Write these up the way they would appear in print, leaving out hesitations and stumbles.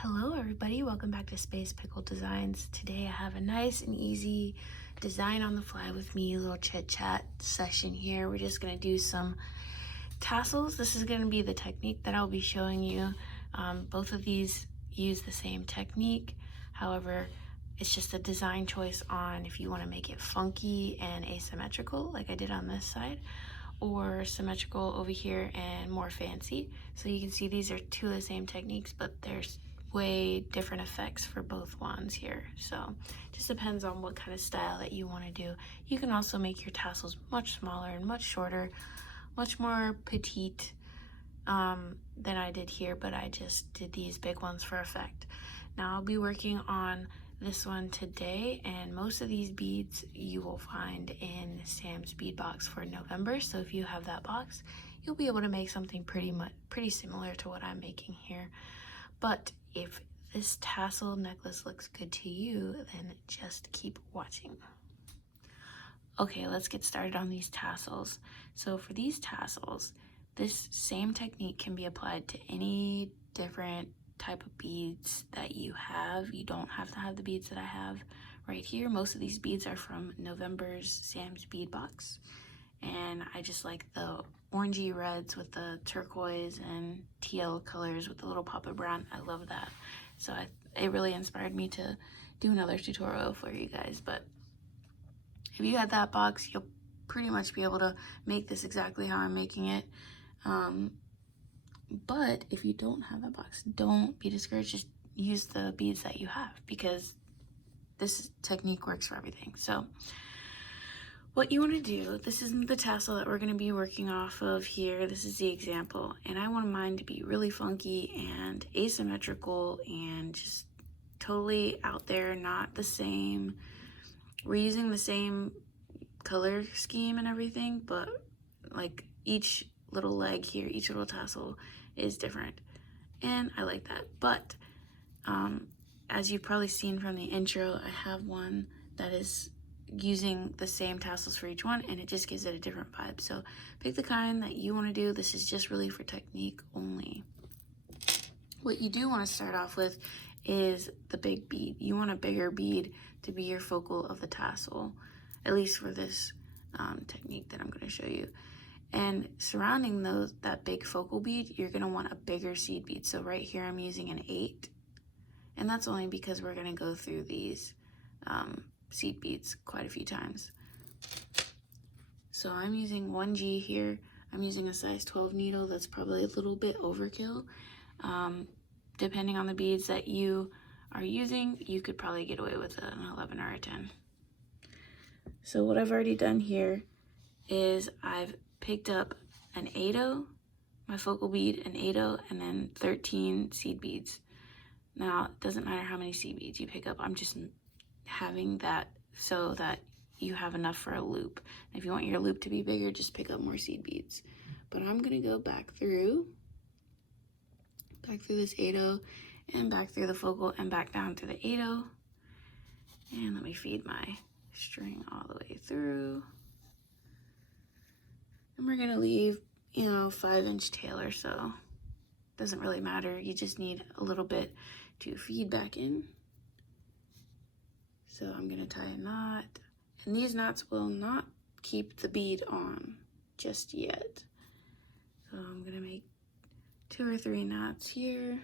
Hello everybody, welcome back to Space Pickle Designs. Today I have a nice and easy design on the fly with me, a little chit chat session here. We're just gonna do some tassels. This is gonna be the technique that I'll be showing you. Both of these use the same technique. However, it's just a design choice on if you wanna make it funky and asymmetrical like I did on this side, or symmetrical over here and more fancy. So you can see these are two of the same techniques, but there's way different effects for both ones here. So just depends on what kind of style that you want to do. You can also make your tassels much smaller and much shorter, much more petite than I did here, but I just did these big ones for effect. Now I'll be working on this one today, and most of these beads you will find in Sam's bead box for November. So if you have that box, you'll be able to make something pretty similar to what I'm making here. But if this tassel necklace looks good to you, then just keep watching. Okay, let's get started on these tassels. So for these tassels, this same technique can be applied to any different type of beads that you have. You don't have to have the beads that I have right here. Most of these beads are from November's Sam's bead box, and I just like the orangey reds with the turquoise and teal colors with the little pop of brown. I love that. So it really inspired me to do another tutorial for you guys. But if you had that box, you'll pretty much be able to make this exactly how I'm making it. But if you don't have that box, don't be discouraged. Just use the beads that you have, because this technique works for everything. So what you want to do, this isn't the tassel that we're going to be working off of here. This is the example, and I want mine to be really funky and asymmetrical and just totally out there, not the same. We're using the same color scheme and everything, but like each little leg here, each little tassel is different, and I like that. But as you've probably seen from the intro, I have one that is using the same tassels for each one, and it just gives it a different vibe. So pick the kind that you want to do. This is just really for technique only. What you do want to start off with is the big bead. You want a bigger bead to be your focal of the tassel, at least for this technique that I'm going to show you. And surrounding that big focal bead, you're going to want a bigger seed bead. So right here I'm using an 8, and that's only because we're going to go through these seed beads quite a few times. So I'm using 1G here. I'm using a size 12 needle. That's probably a little bit overkill. Depending on the beads that you are using, you could probably get away with an 11 or a 10. So what I've already done here is I've picked up an 8-0, my focal bead, an 8-0, and then 13 seed beads. Now, it doesn't matter how many seed beads you pick up. I'm just having that so that you have enough for a loop. If you want your loop to be bigger, just pick up more seed beads. But I'm gonna go back through this 8-0, and back through the focal, and back down to the 8-0. And let me feed my string all the way through. And we're gonna leave, 5-inch tail or so. Doesn't really matter. You just need a little bit to feed back in. So I'm gonna tie a knot, and these knots will not keep the bead on just yet. So I'm gonna make 2 or 3 knots here.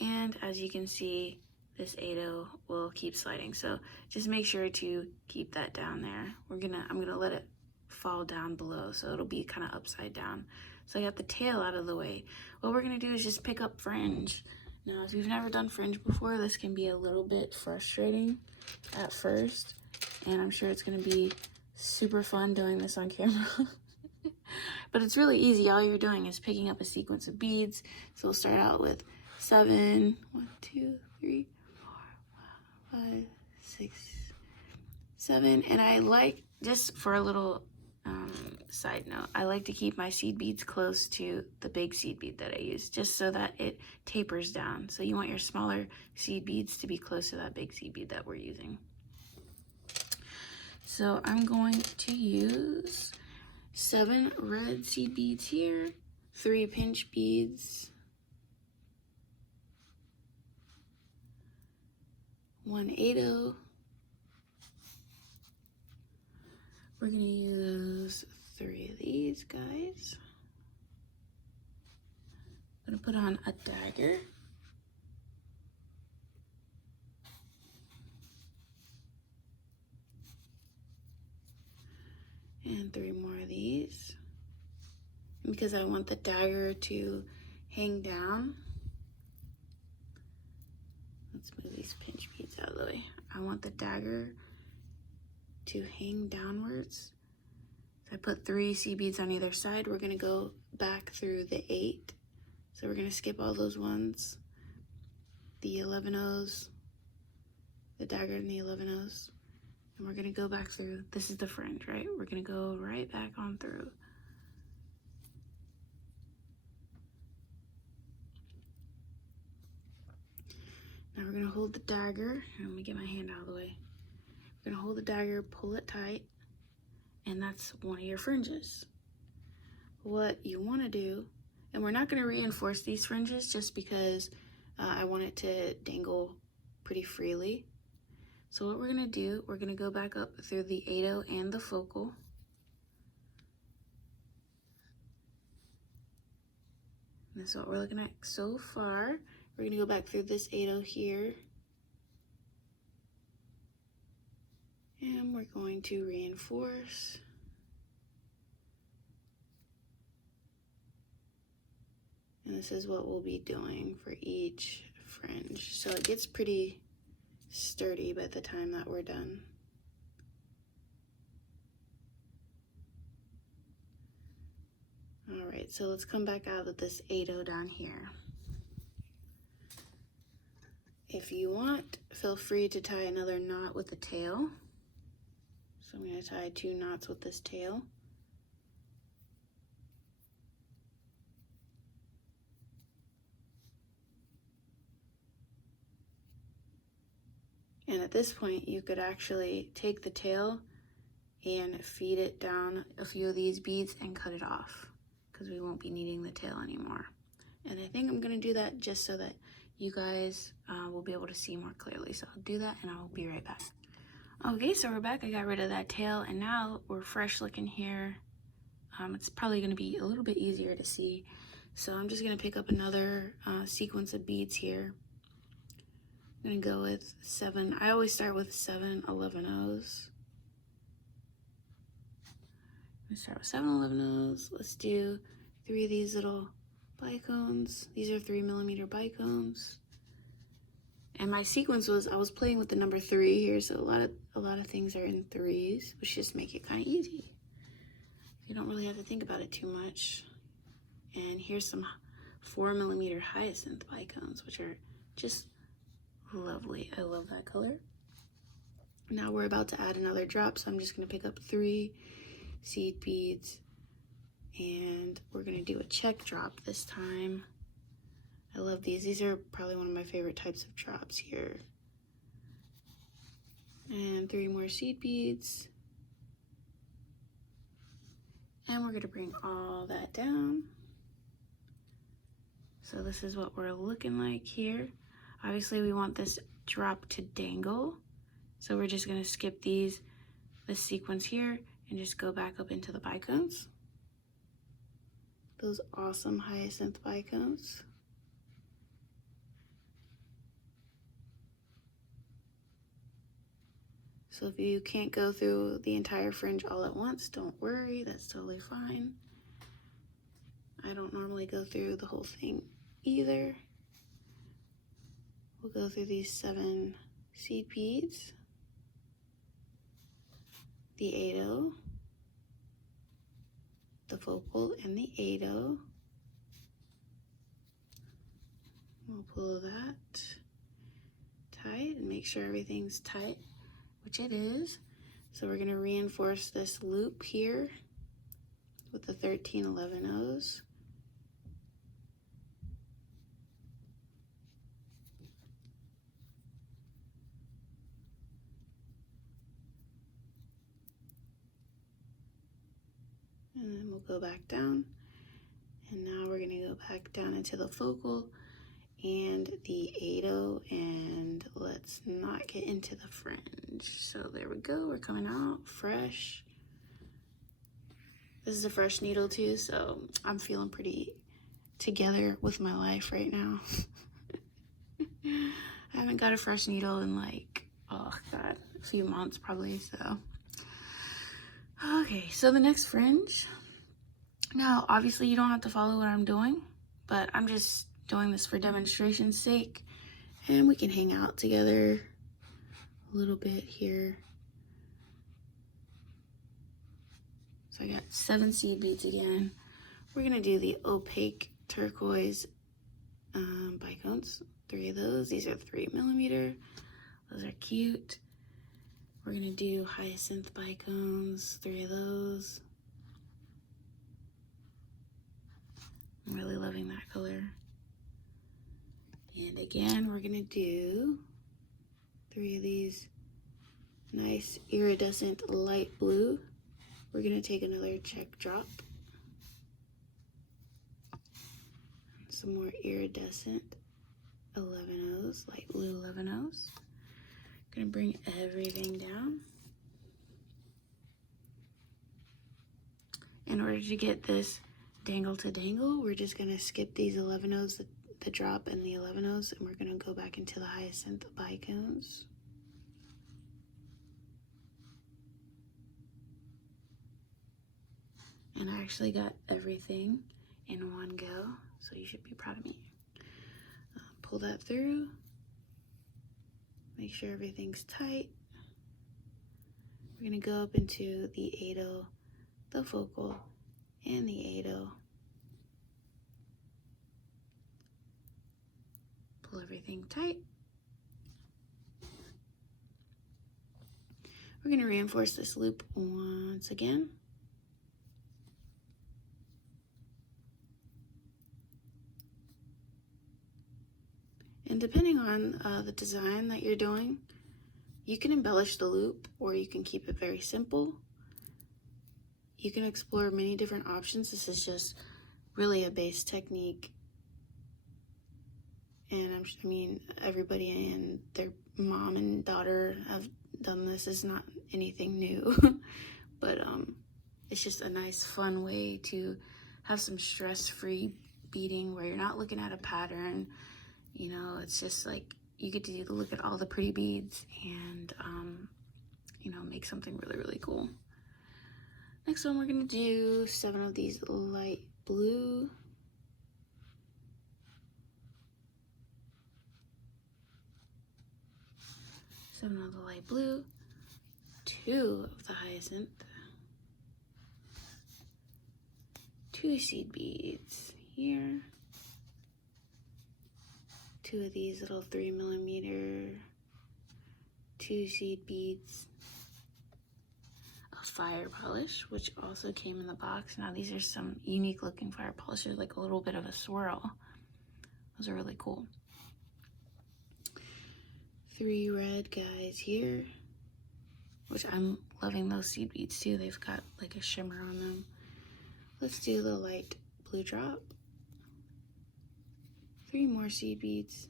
And as you can see, this 8-0 will keep sliding. So just make sure to keep that down there. I'm gonna let it fall down below, so it'll be kind of upside down. So I got the tail out of the way. What we're gonna do is just pick up fringe. Now, if you've never done fringe before, this can be a little bit frustrating at first, and I'm sure it's gonna be super fun doing this on camera. But it's really easy. All you're doing is picking up a sequence of beads. So we'll start out with 7, 1, 2, 3, 4, 5, 6, 7, and I like, just for a little side note, I like to keep my seed beads close to the big seed bead that I use, just so that it tapers down. So you want your smaller seed beads to be close to that big seed bead that we're using. So I'm going to use 7 red seed beads here, 3 pinch beads, 1 8/0. We're gonna use 3 of these guys. I'm gonna put on a dagger. And 3 more of these. Because I want the dagger to hang down. Let's move these pinch beads out of the way. I want the dagger to hang downwards. So I put 3 seed beads on either side. We're gonna go back through the 8. So we're gonna skip all those ones. The 11/0s, the dagger and the 11/0s. And we're gonna go back through. This is the fringe, right? We're gonna go right back on through. Now we're gonna hold the dagger. Let me get my hand out of the way. We're gonna hold the dagger, pull it tight, and that's one of your fringes. What you wanna do, and we're not gonna reinforce these fringes just because I want it to dangle pretty freely. So what we're gonna do, we're gonna go back up through the 8/0 and the focal. And that's what we're looking at so far. We're gonna go back through this 8/0 here. And we're going to reinforce. And this is what we'll be doing for each fringe. So it gets pretty sturdy by the time that we're done. All right, so let's come back out of this 8/0 down here. If you want, feel free to tie another knot with the tail. So I'm gonna tie 2 knots with this tail. And at this point, you could actually take the tail and feed it down a few of these beads and cut it off, because we won't be needing the tail anymore. And I think I'm gonna do that just so that you guys will be able to see more clearly. So I'll do that and I'll be right back. Okay, so we're back. I got rid of that tail and now we're fresh looking here. It's probably gonna be a little bit easier to see. So I'm just gonna pick up another sequence of beads here. I'm gonna go with 7. I always start with 7 11/0s. I'm gonna start with 7 11/0s. Let's do 3 of these little bicones. These are 3mm bicones. And my sequence was, I was playing with the number 3 here, so a lot of things are in 3s, which just make it kind of easy. You don't really have to think about it too much. And here's some 4mm hyacinth bicones, which are just lovely. I love that color. Now we're about to add another drop, so I'm just gonna pick up 3 seed beads and we're gonna do a check drop this time. I love these. These are probably one of my favorite types of drops here. And 3 more seed beads. And we're gonna bring all that down. So this is what we're looking like here. Obviously we want this drop to dangle. So we're just gonna skip this sequence here and just go back up into the bicones. Those awesome hyacinth bicones. So if you can't go through the entire fringe all at once, don't worry, that's totally fine. I don't normally go through the whole thing either. We'll go through these 7 seed beads, the 8/0, the focal, and the 8/0. We'll pull that tight and make sure everything's tight, which it is. So we're gonna reinforce this loop here with the 13 11/0s. and then we'll go back down. And now we're gonna go back down into the focal and the 8-0, and let's not get into the fringe. So there we go, we're coming out fresh. This is a fresh needle too, so I'm feeling pretty together with my life right now. I haven't got a fresh needle in like, oh God, a few months probably, so. Okay, so the next fringe. Now, obviously you don't have to follow what I'm doing, but I'm just doing this for demonstration's sake, and we can hang out together a little bit here. So I got 7 seed beads again. We're gonna do the opaque turquoise bicones, 3 of those. These are 3mm. Those are cute. We're gonna do hyacinth bicones, 3 of those. I'm really loving that color. And again, we're gonna do 3 of these nice iridescent light blue. We're gonna take another check drop. Some more iridescent 11-Os, light blue 11-Os. Gonna bring everything down. In order to get this dangle to dangle, we're just gonna skip these 11-Os, the drop and the 11-Os, and we're gonna go back into the hyacinth bicones. And I actually got everything in one go, so you should be proud of me. Pull that through. Make sure everything's tight. We're gonna go up into the 8-0, the focal, and the 8-0. Pull everything tight. We're gonna reinforce this loop once again. And depending on the design that you're doing, you can embellish the loop or you can keep it very simple. You can explore many different options. This is just really a base technique. And I mean, everybody and their mom and daughter have done this. It's not anything new, but it's just a nice, fun way to have some stress-free beading where you're not looking at a pattern. You know, it's just like you get to look at all the pretty beads and, you know, make something really, really cool. Next one, we're gonna do 7 of these light blue. Seven of the light blue, 2 of the hyacinth, 2 seed beads here, 2 of these little 3mm, 2 seed beads of fire polish, which also came in the box. Now these are some unique looking fire polishes, like a little bit of a swirl. Those are really cool. 3 red guys here, which I'm loving those seed beads too. They've got like a shimmer on them. Let's do the light blue drop. 3 more seed beads.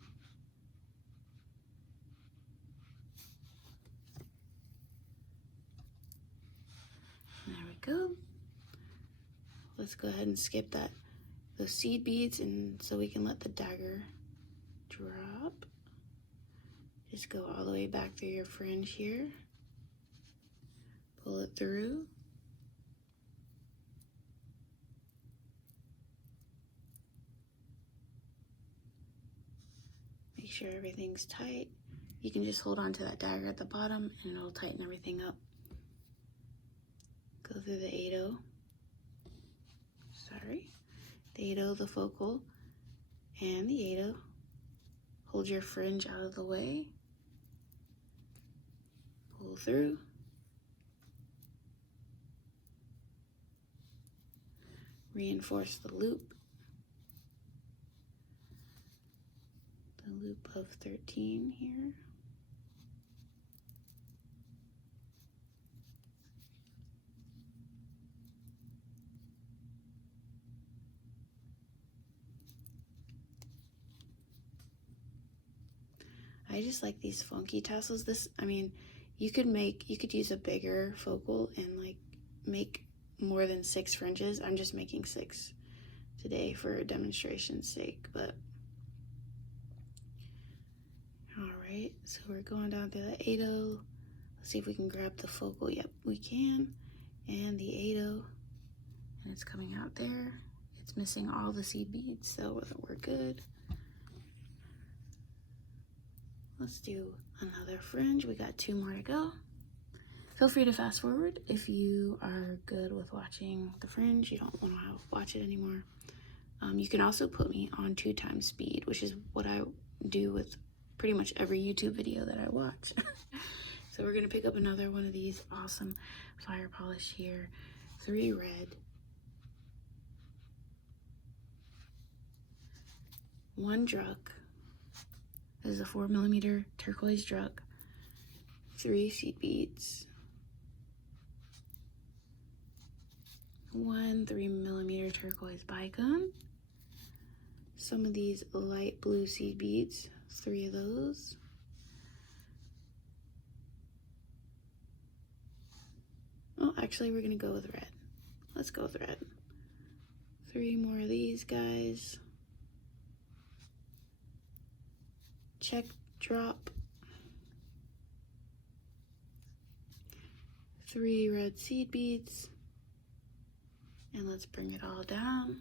There we go. Let's go ahead and skip those seed beads, and so we can let the dagger drop. Just go all the way back through your fringe here. Pull it through. Make sure everything's tight. You can just hold on to that dagger at the bottom and it'll tighten everything up. Go through the 8-0. Sorry. The 8-0, the focal, and the 8-0. Hold your fringe out of the way. Pull through. Reinforce the loop. The loop of 13 here. I just like these funky tassels. I mean, you could use a bigger focal and like make more than 6 fringes. I'm just making 6 today for demonstration's sake, but all right, so we're going down through the 8-0. Let's see if we can grab the focal. Yep, we can. And the 8-0, and it's coming out there. It's missing all the seed beads, so we're good. Let's do another fringe. We got 2 more to go. Feel free to fast forward if you are good with watching the fringe. You don't want to watch it anymore. You can also put me on 2x speed, which is what I do with pretty much every YouTube video that I watch. So we're gonna pick up another one of these awesome fire polish here. 3 red, 1 druck. This is a 4mm turquoise druck. 3 seed beads. 1 3mm turquoise bicone. Some of these light blue seed beads. 3 of those. Oh, actually, we're gonna go with red. Let's go with red. 3 more of these guys. Check drop. 3 red seed beads. And let's bring it all down.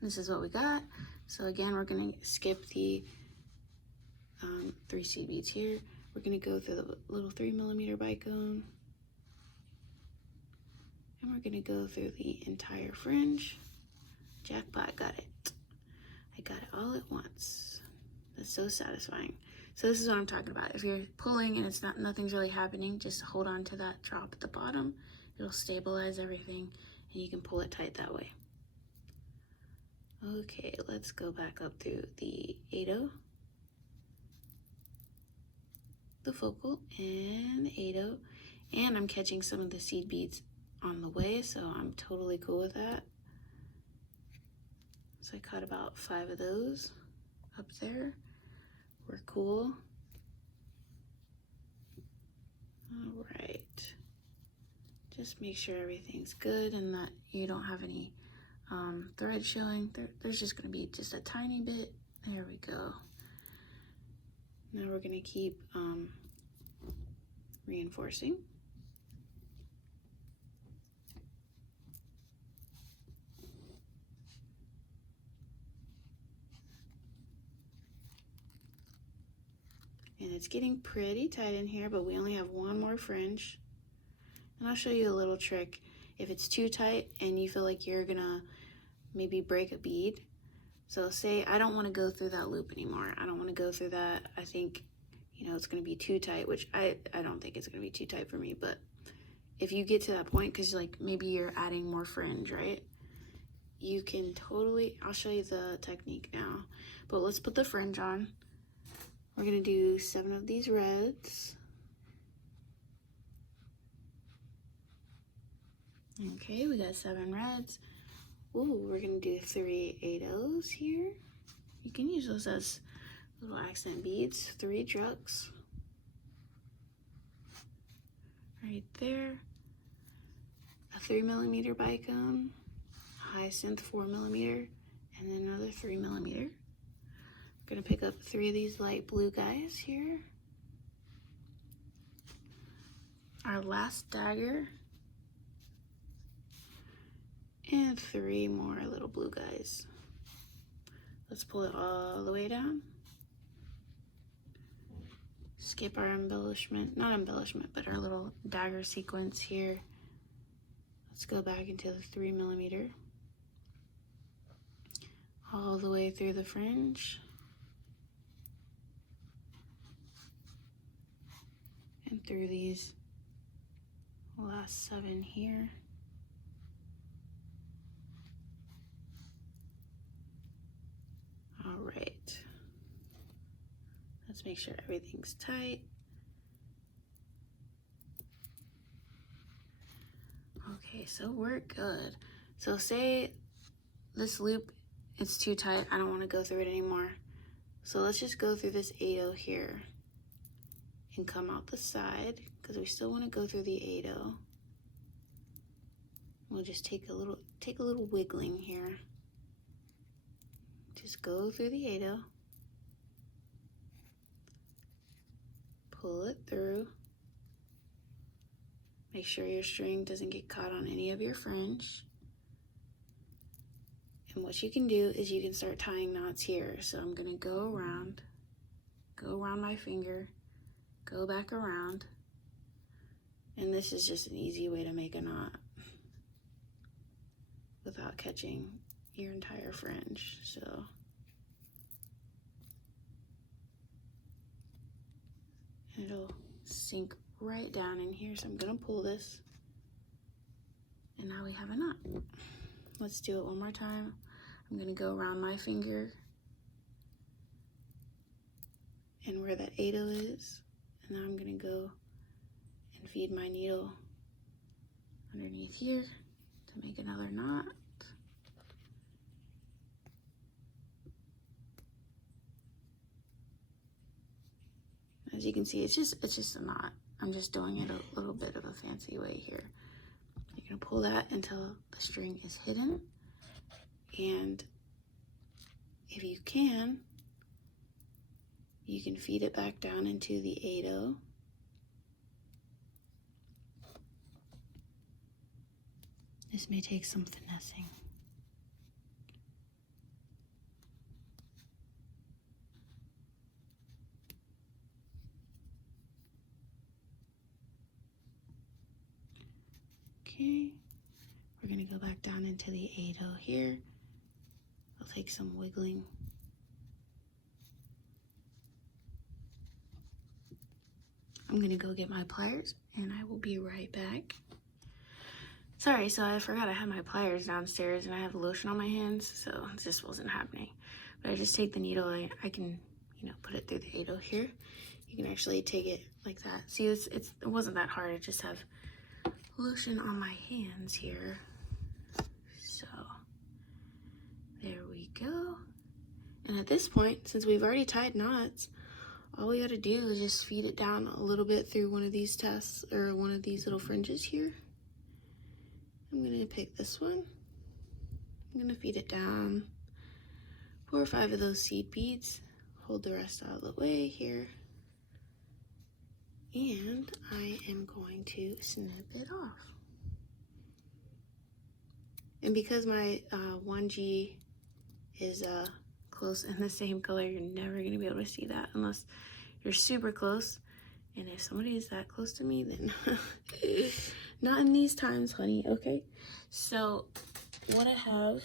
This is what we got. So again, we're gonna skip the 3 seed beads here. We're gonna go through the little 3mm bicone. And we're gonna go through the entire fringe. Jackpot, got it. I got it all at once. That's so satisfying. So this is what I'm talking about. If you're pulling and nothing's really happening, just hold on to that drop at the bottom. It'll stabilize everything and you can pull it tight that way. Okay, let's go back up through the 8-0, the focal, and the 8-0. And I'm catching some of the seed beads on the way, so I'm totally cool with that. So I caught about 5 of those up there. We're cool. All right. Just make sure everything's good and that you don't have any thread showing. There's just gonna be just a tiny bit. There we go. Now we're gonna keep reinforcing. And it's getting pretty tight in here, but we only have 1 more fringe. And I'll show you a little trick. If it's too tight and you feel like you're gonna maybe break a bead, so say I don't want to go through that loop anymore. I don't want to go through that. I think, you know, it's gonna be too tight, which I don't think it's gonna be too tight for me, but if you get to that point, because like maybe you're adding more fringe, right? You can totally, I'll show you the technique now, but let's put the fringe on. We're gonna do 7 of these reds. Okay, we got 7 reds. Ooh, we're gonna do 3 8-0s here. You can use those as little accent beads. 3 drucks. Right there. A 3mm bicone. Hyacinth 4mm. And then another 3mm. We're gonna pick up 3 of these light blue guys here. Our last dagger. And 3 more little blue guys. Let's pull it all the way down. Skip our embellishment, not embellishment, but our little dagger sequence here. Let's go back into the 3mm. All the way through the fringe. And through these last 7 here. All right. Let's make sure everything's tight. Okay, so we're good. So say this loop it's too tight. I don't want to go through it anymore. So let's just go through this 8/0 here and come out the side, because we still want to go through the 8/0. We'll just take a little wiggling here. Just go through the 8/0. Pull it through. Make sure your string doesn't get caught on any of your fringe. And what you can do is you can start tying knots here. So I'm gonna go around my finger, go back around, and this is just an easy way to make a knot without catching your entire fringe. So it'll sink right down in here. So I'm gonna pull this, and now we have a knot. Let's do it one more time. I'm gonna go around my finger and where that 8/0 is, and now I'm gonna go and feed my needle underneath here to make another knot. As you can see, it's just a knot. I'm just doing it a little bit of a fancy way here. You're gonna pull that until the string is hidden, and if you can feed it back down into the 8/0. This may take some finessing. Okay, we're gonna go back down into the 8/0 here. I'll take some wiggling. I'm gonna go get my pliers and I will be right back. Sorry, so I forgot I had my pliers downstairs and I have lotion on my hands, so this wasn't happening. But I just take the needle, I can, put it through the 8/0 here. You can actually take it like that. See, it wasn't that hard. I just have lotion on my hands here. So there we go. And at this point, since we've already tied knots, all we gotta do is just feed it down a little bit through one of these tests, or one of these little fringes here. I'm gonna pick this one. I'm gonna feed it down 4 or 5 of those seed beads. Hold the rest out of the way here. And I am going to snip it off. And because my 1G is close in the same color, you're never gonna be able to see that unless you're super close. And if somebody is that close to me, then not in these times, honey, okay? So what I have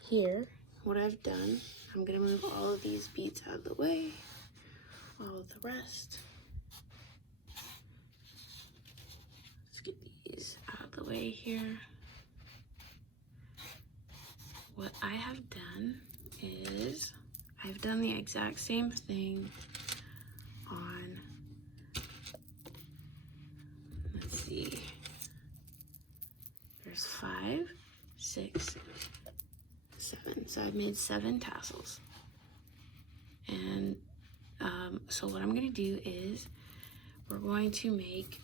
here, what I've done, I'm gonna move all of these beads out of the way, all of the rest. Let's get these out of the way here. What I have done is I've done the exact same thing on, let's see, there's 5, 6, 7. So I've made 7 tassels. And so what I'm gonna do is we're going to make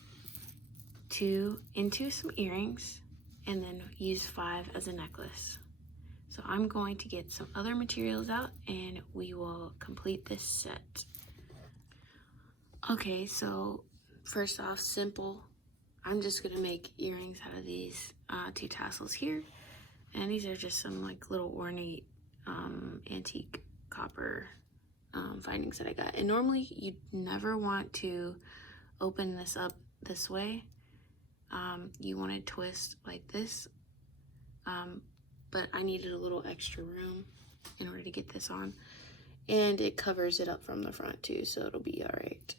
2 into some earrings and then use 5 as a necklace. So I'm going to get some other materials out and we will complete this set. Okay, so first off, simple. I'm just gonna make earrings out of these 2 tassels here. And these are just some like little ornate antique copper findings that I got. And normally you never want to open this up this way. You want to twist like this. But I needed a little extra room in order to get this on. And it covers it up from the front too, so it'll be all right.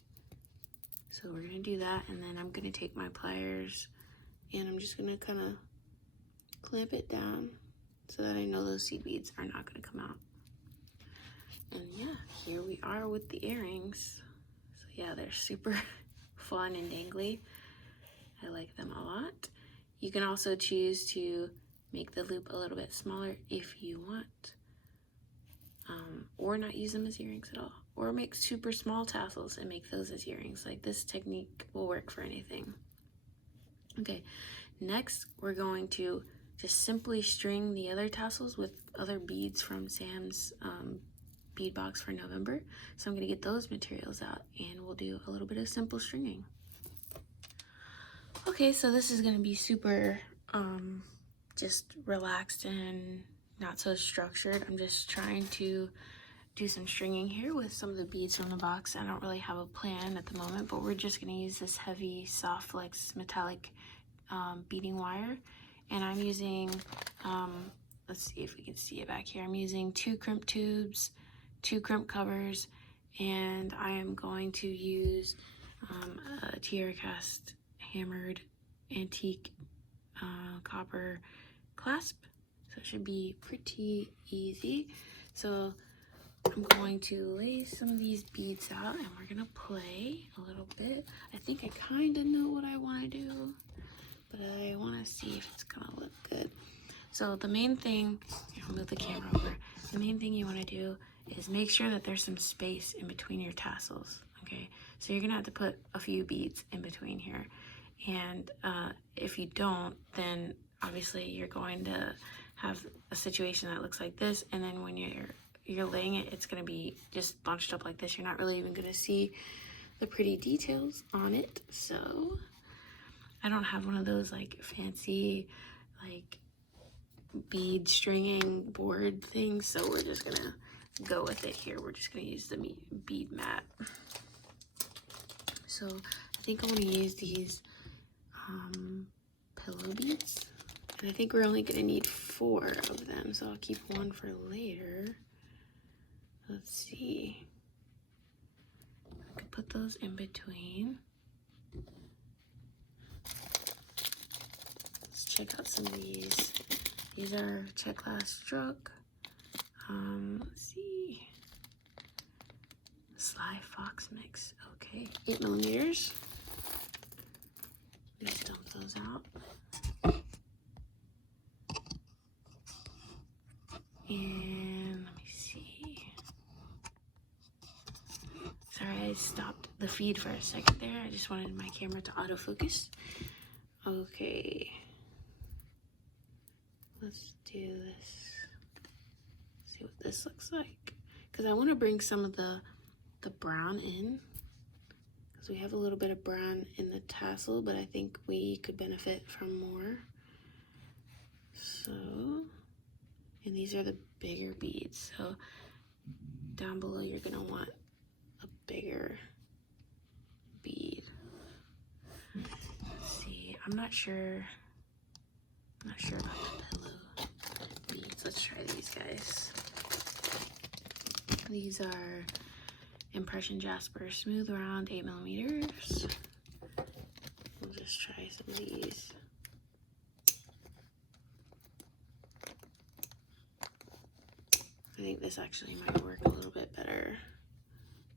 So we're gonna do that, and then I'm gonna take my pliers and I'm just gonna kind of clamp it down so that I know those seed beads are not gonna come out. And yeah, here we are with the earrings. So yeah, they're super fun and dangly. I like them a lot. You can also choose to make the loop a little bit smaller if you want. or not use them as earrings at all, or make super small tassels and make those as earrings. Like, this technique will work for anything. Okay, next we're going to just simply string the other tassels with other beads from Sam's bead box for November. So I'm going to get those materials out and we'll do a little bit of simple stringing. Okay, so this is going to be super just relaxed and not so structured. I'm just trying to do some stringing here with some of the beads from the box. I don't really have a plan at the moment, but we're just going to use this heavy soft flex metallic beading wire, and I'm using let's see if we can see it back here. I'm using 2 crimp tubes, 2 crimp covers, and I am going to use a Tierra cast hammered antique copper clasp. So it should be pretty easy. So I'm going to lay some of these beads out and we're gonna play a little bit. I think I kind of know what I want to do, but I want to see if it's gonna look good. So the main thing, I'll move the camera over. The main thing you want to do is make sure that there's some space in between your tassels. Okay, so you're gonna have to put a few beads in between here, and if you don't, then obviously you're going to have a situation that looks like this, and then when you're laying it, it's going to be just bunched up like this. You're not really even going to see the pretty details on it. So I don't have one of those like fancy like bead stringing board things, so we're just gonna go with it here. We're just gonna use the bead mat. So I think I want to use these pillow beads, and I think we're only gonna need 4 of them, so I'll keep one for later. Let's see, I could put those in between. Let's check out some of these. These are check glass struck. Let's see, Sly Fox mix. Okay, 8 millimeters. Let's dump those out. And let me see. Sorry, I stopped the feed for a second there. I just wanted my camera to autofocus. Okay. Let's do this. See what this looks like. Because I want to bring some of the brown in. Because we have a little bit of brown in the tassel, but I think we could benefit from more. So, and these are the bigger beads. So down below you're going to want a bigger bead. Let's see. I'm not sure about the pillow beads. Let's try these guys. These are Impression Jasper Smooth Round 8 millimeters. We'll just try some of these. I think this actually might work a little bit better.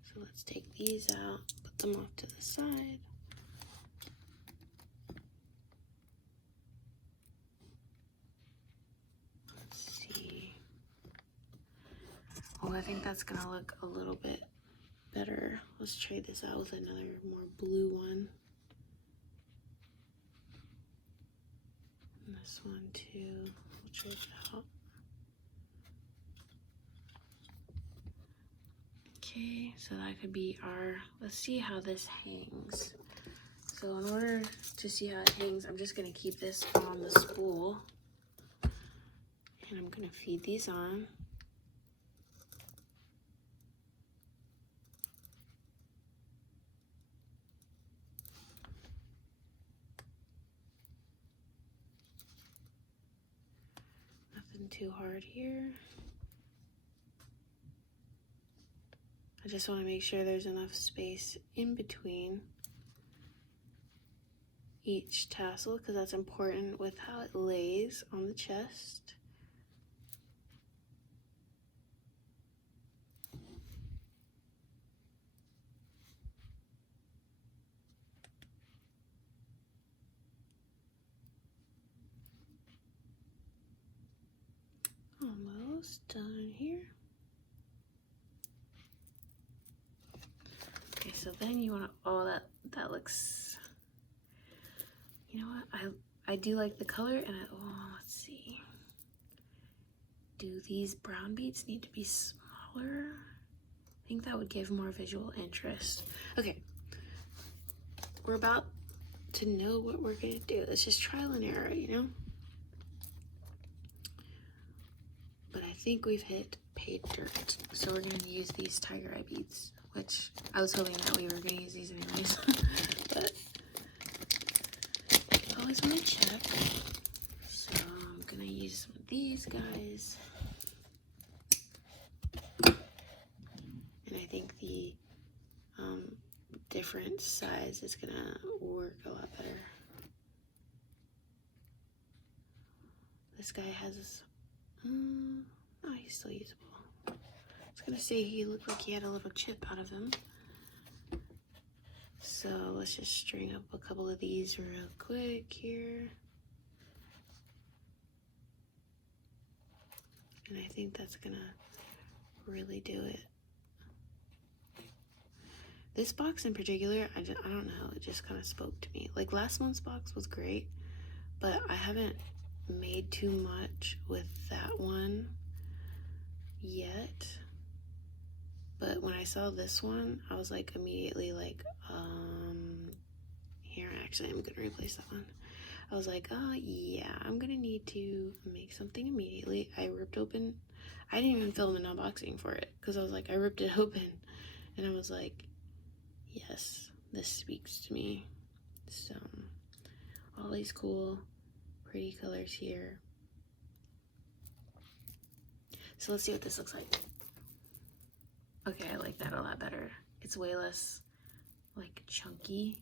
So let's take these out, put them off to the side. Let's see. Oh, I think that's gonna look a little bit better. Let's trade this out with another more blue one. And this one too. We'll trade it out. Okay, so that could be our, let's see how this hangs. So in order to see how it hangs, I'm just gonna keep this on the spool and I'm gonna feed these on. Nothing too hard here. I just want to make sure there's enough space in between each tassel because that's important with how it lays on the chest. Almost done here. so then you want to, oh, that looks, you know what, I do like the color, and let's see, do these brown beads need to be smaller? I think that would give more visual interest. Okay, we're about to know what we're gonna do. It's just trial and error, you know? But I think we've hit paid dirt. So we're gonna use these tiger eye beads, which I was hoping that we were gonna use these anyways. But I always wanna check. So I'm gonna use some of these guys. And I think the different size is gonna work a lot better. This guy has, oh, he's still usable. I was gonna say he looked like he had a little chip out of him. So let's just string up a couple of these real quick here. And I think that's gonna really do it. This box in particular, I don't know, it just kind of spoke to me. Like last month's box was great, but I haven't made too much with that one yet. But when I saw this one, I was like immediately like, here, actually I'm gonna replace that one. I was like, oh yeah, I'm gonna need to make something immediately. I ripped open, I didn't even film an unboxing for it because I was like, I ripped it open and I was like, yes, this speaks to me. So all these cool, pretty colors here. So let's see what this looks like. Okay, I like that a lot better. It's way less like chunky.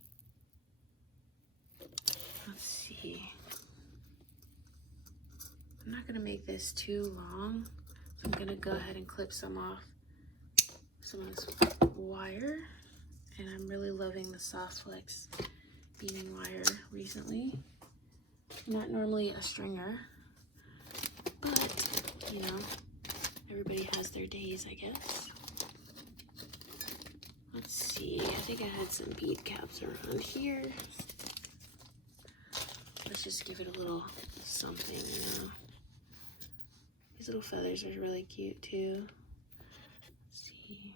Let's see. I'm not gonna make this too long, so I'm gonna go ahead and clip some off some of this wire. And I'm really loving the Soft Flex beading wire recently. Not normally a stringer, but you know, everybody has their days, I guess. Let's see, I think I had some bead caps around here. Let's just give it a little something, you know. These little feathers are really cute too. Let's see.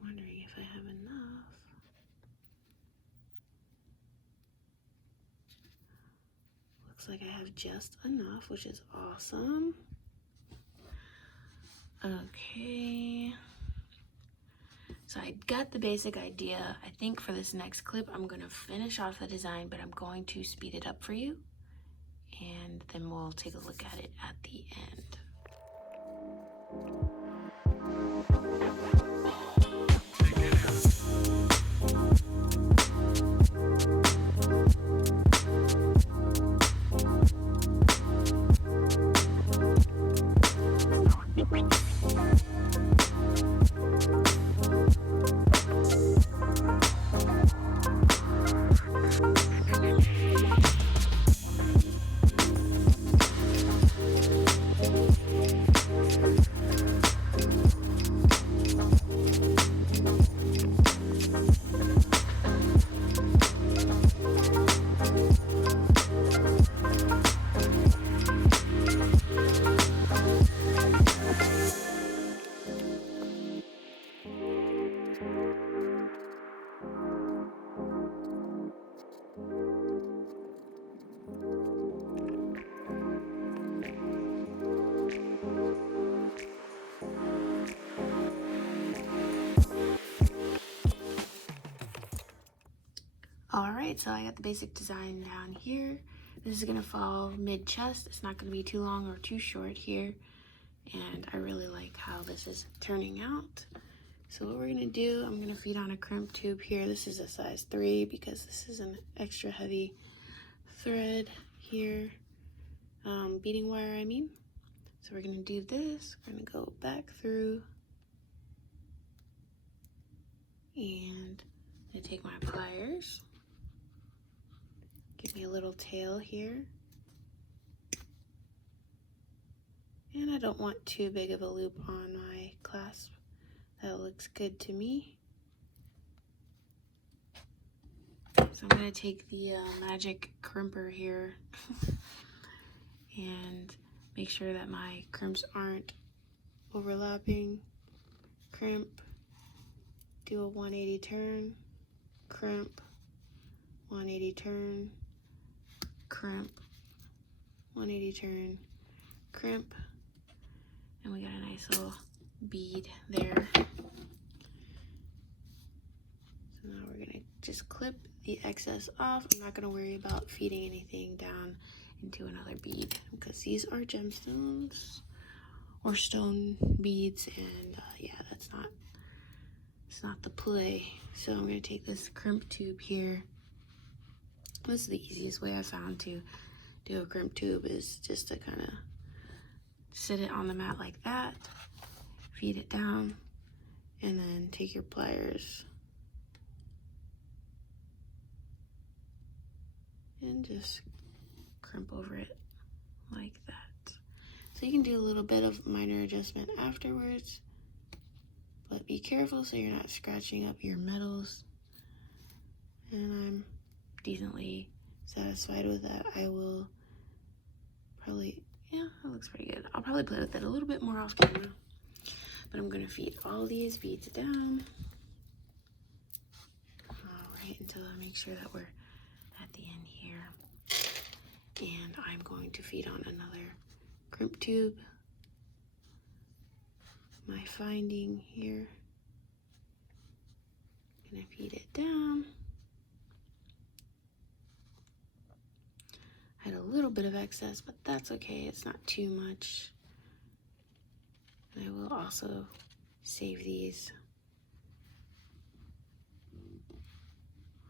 I'm wondering if I have enough. Looks like I have just enough, which is awesome. Okay. So I got the basic idea. I think for this next clip, I'm gonna finish off the design, but I'm going to speed it up for you. And then we'll take a look at it at the end. Alright, so I got the basic design down here. This is going to fall mid-chest. It's not going to be too long or too short here. And I really like how this is turning out. So what we're going to do, I'm going to feed on a crimp tube here. This is a size 3 because this is an extra heavy thread here. Beading wire, I mean. So we're going to do this. We're going to go back through. And I'm going to take my pliers. my little tail here. And I don't want too big of a loop on my clasp. That looks good to me. So I'm going to take the magic crimper here and make sure that my crimps aren't overlapping. Crimp, do a 180 turn, crimp, 180 turn, crimp, 180 turn, crimp, and we got a nice little bead there. So now we're gonna just clip the excess off. I'm not gonna worry about feeding anything down into another bead because these are gemstones or stone beads, and yeah, it's not the play. So I'm gonna take this crimp tube here. This is the easiest way I found to do a crimp tube, is just to kind of sit it on the mat like that, feed it down, and then take your pliers and just crimp over it like that. So you can do a little bit of minor adjustment afterwards, but be careful so you're not scratching up your metals. And I'm decently satisfied with that. I will probably, yeah, that looks pretty good. I'll probably play with it a little bit more off camera, but I'm gonna feed all these beads down. All right, until I make sure that we're at the end here. And I'm going to feed on another crimp tube. My finding here. Gonna feed it down. Had a little bit of excess, but that's okay. It's not too much. And I will also save these.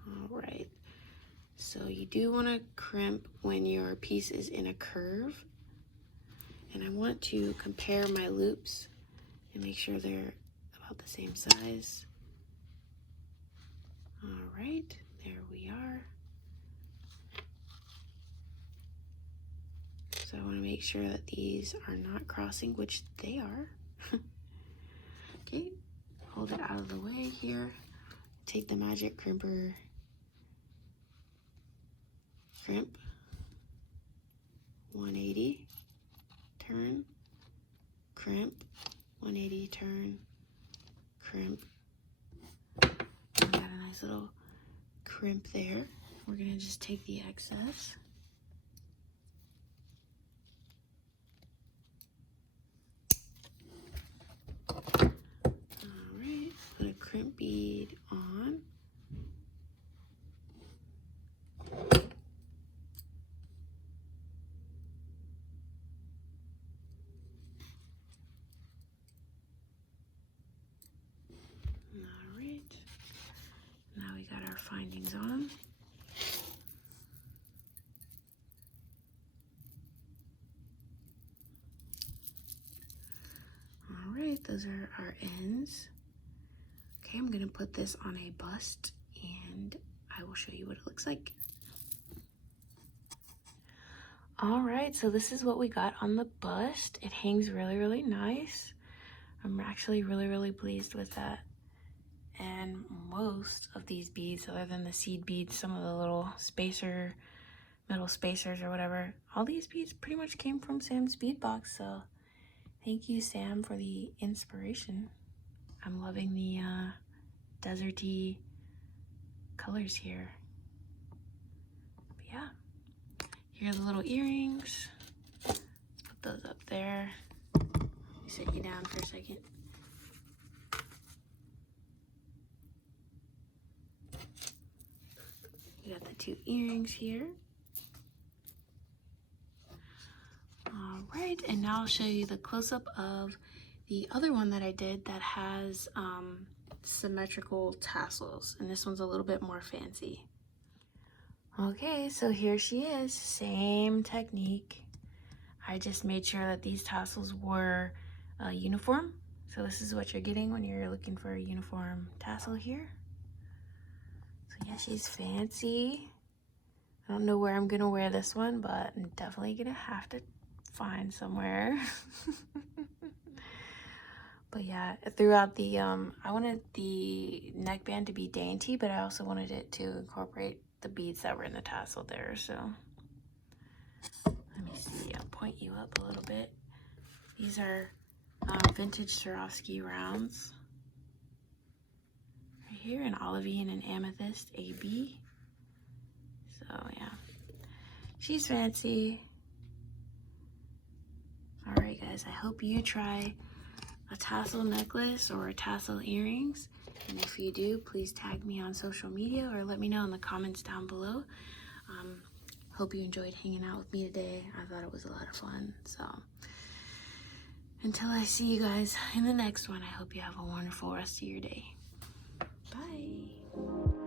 All right. So you do want to crimp when your piece is in a curve. And I want to compare my loops and make sure they're about the same size. All right, there we are. So I want to make sure that these are not crossing, which they are. Okay, hold it out of the way here. Take the magic crimper, crimp, 180, turn, crimp, 180, turn, crimp. And we got a nice little crimp there. We're gonna just take the excess. Alright, put a crimp bead on. Alright, now we got our findings on. Alright, those are our ends. Okay, I'm gonna put this on a bust and I will show you what it looks like. Alright, so this is what we got on the bust. It hangs really nice. I'm actually really pleased with that. And most of these beads, other than the seed beads, some of the little metal spacers or whatever, all these beads pretty much came from Sam's bead box. So thank you, Sam, for the inspiration. I'm loving the deserty colors here. But yeah, here are the little earrings. Let's put those up there. Let me sit you down for a second. You got the two earrings here. All right, and now I'll show you the close-up of the other one that I did that has symmetrical tassels, and this one's a little bit more fancy. Okay, so here she is, same technique. I just made sure that these tassels were uniform. So this is what you're getting when you're looking for a uniform tassel here. So yeah, she's fancy. I don't know where I'm gonna wear this one, but I'm definitely gonna have to find somewhere. But yeah, throughout the I wanted the neckband to be dainty, but I also wanted it to incorporate the beads that were in the tassel there. So let me see, I'll point you up a little bit. These are vintage Swarovski rounds right here in olivine and amethyst AB. So yeah, she's fancy. All right, guys, I hope you try a tassel necklace or a tassel earrings, and if you do, please tag me on social media or let me know in the comments down below. Hope you enjoyed hanging out with me today. I thought it was a lot of fun. So until I see you guys in the next one, I hope you have a wonderful rest of your day. Bye.